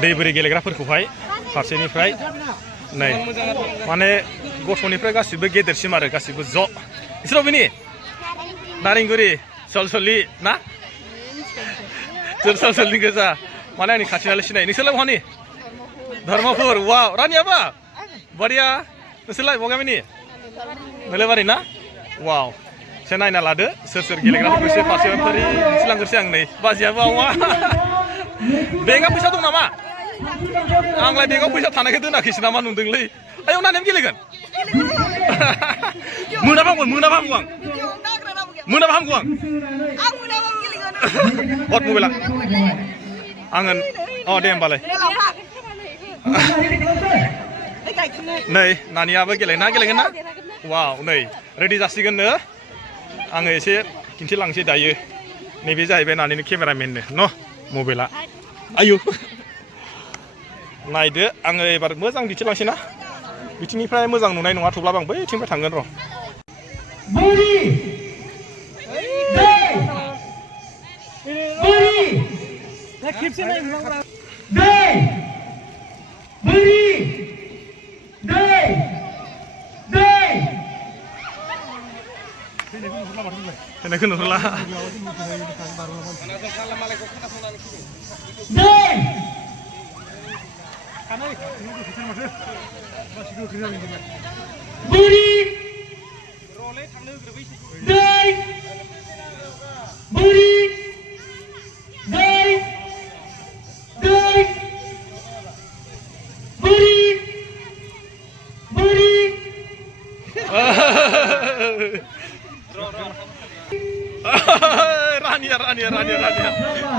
दै बोरि गेलेग्राफोरखौहाय फारसेनिफ्राय नै माने गथ'निफ्राय गासिबो गेदेरसिम आरो गासिबो ज' इसोर बबेनि नारेंगुरि सलसलि ना जों सलसलि गोजा माने आंनि खाथि नालाय सिनाय नोंसोरलाय बहानि धर्मपुर वाव रानियाबा बरिया नोंसोरलाय बहा गामिनि नोलोबारि ना वाव एसे नायना लादो सोर सोर गेलेग्राफोरखौ एसे फारसेयाव फारि दिन्थिलांग्रोसै आं नै बाजियाबो आवा बेंकआ फैसा दं नामा आंलाय बेंकआव फैसा थानायखौ दोनाखैसो नामा नुदोंलै आयौ नानियाम गेलेगोन मोनाबा हामगौ आं हट मबाइला आङो अ दे होमबालाय नै नानियाबो गेलेगोन ना वाव नै रेडि जासिगोननो आङो एसे खिन्थिलांसै दायो नैबे जाहैबाय नानिनि केमेरामेननो न' मबाइला आयु नायदो आङो एबार मोजां दिन्थिलांसै ना बिथिंनिफ्राय मोजां नुनाय नङा थेवब्लाबो आं बैथिंनिफ्राय थांगोन र' फैनायखौ नुहुरला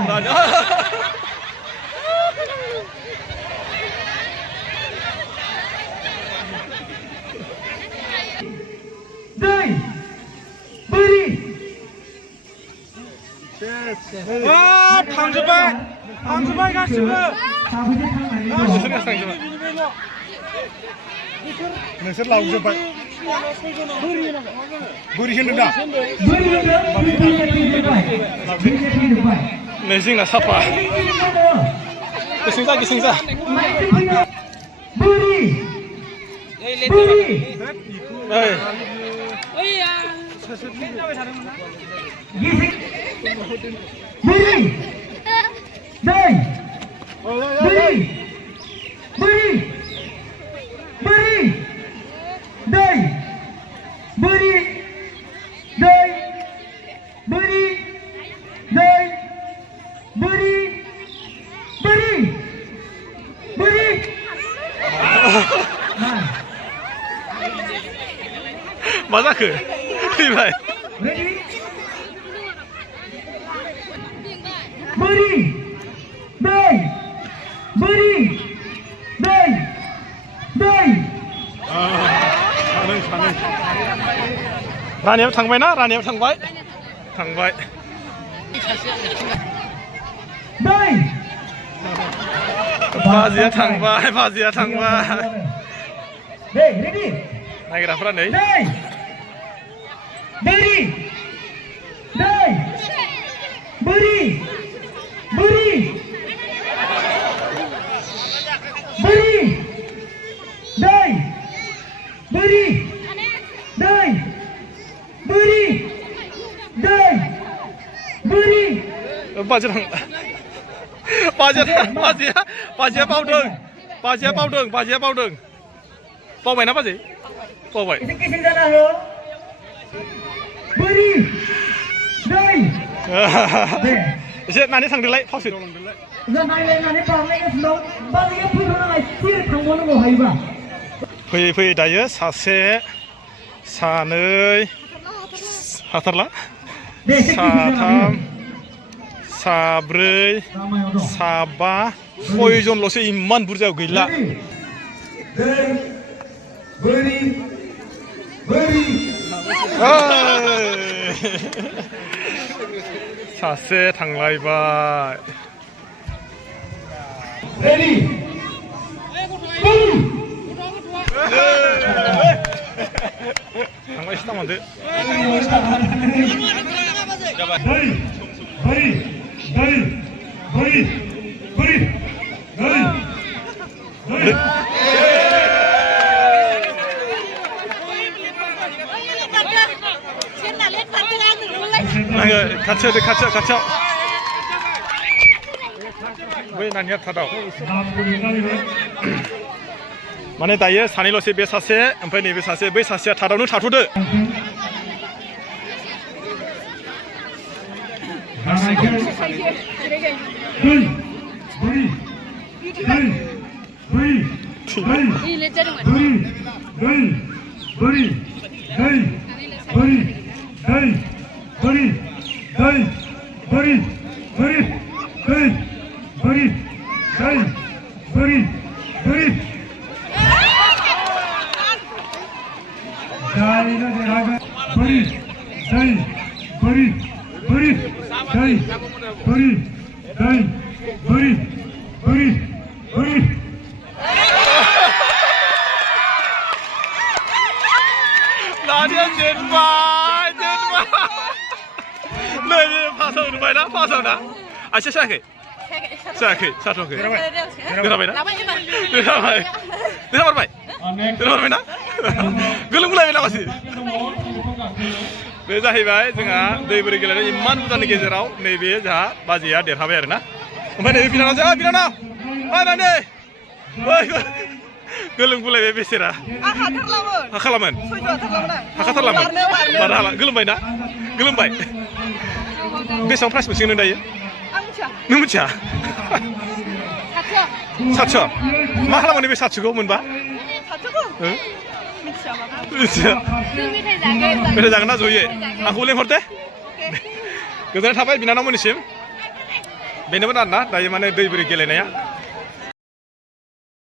Rania. Wah, थांजोबबाय गासिबो नोंसोर लावजोबबाय बोरि होनदों दा नै जोंना साफा गिसिं जा मा जाखो फैबाय रानियाबो थांबाय ना थांबाय बाजिया थांबाय नायग्राफ्रा नै बाजिया बावदों बावबायना बाजै बावबाय एसे नानि थांदोलाय फावसो फैयै दायो सासे सानै हाथारला साथाम साब्रै साबा सयजनल'सो इमान बुरजायाव गैला सासे थांलायबाय थांबाय एसे थांमारदो होदो खाथियाव बै नानिया थादाव माने दायो सानैल'सै बे सासे ओमफ्राय नैबे सासे बै सासेया थादावनो थाथ'दो 나니야 제발 너희 파서 누구야 파서나 아 시작해 시작해 시작해 들어봐요 들어봐요 글렁글렁이 나가시 बे जाहैबाय जोंहा दै बोरि गेलेनाय इमान बुरजानि गेजेराव नैबे जोंहा बाजैया देरहाबाय आरोना ओमफ्राय नैबे बिनानाव बिनानाव नानि गोलोमगुलायबाय बेसेरा हाखालामोन हाखाथारलामोन बारा हाला गोलोमबायना गोलोमबाय बेसेबां प्राइस मोनसिगोन नों दायो नों मिथिया 700 मा खालामो नैबे 700खौ मोनबा मिथिया मेथाइ जागोन ना जयै आंखौ लेंहरदे गोजोननाय थाबाय बिनानावमोननिसिम बेनोमोन आरोना दायो माने दै बोरि गेलेनाया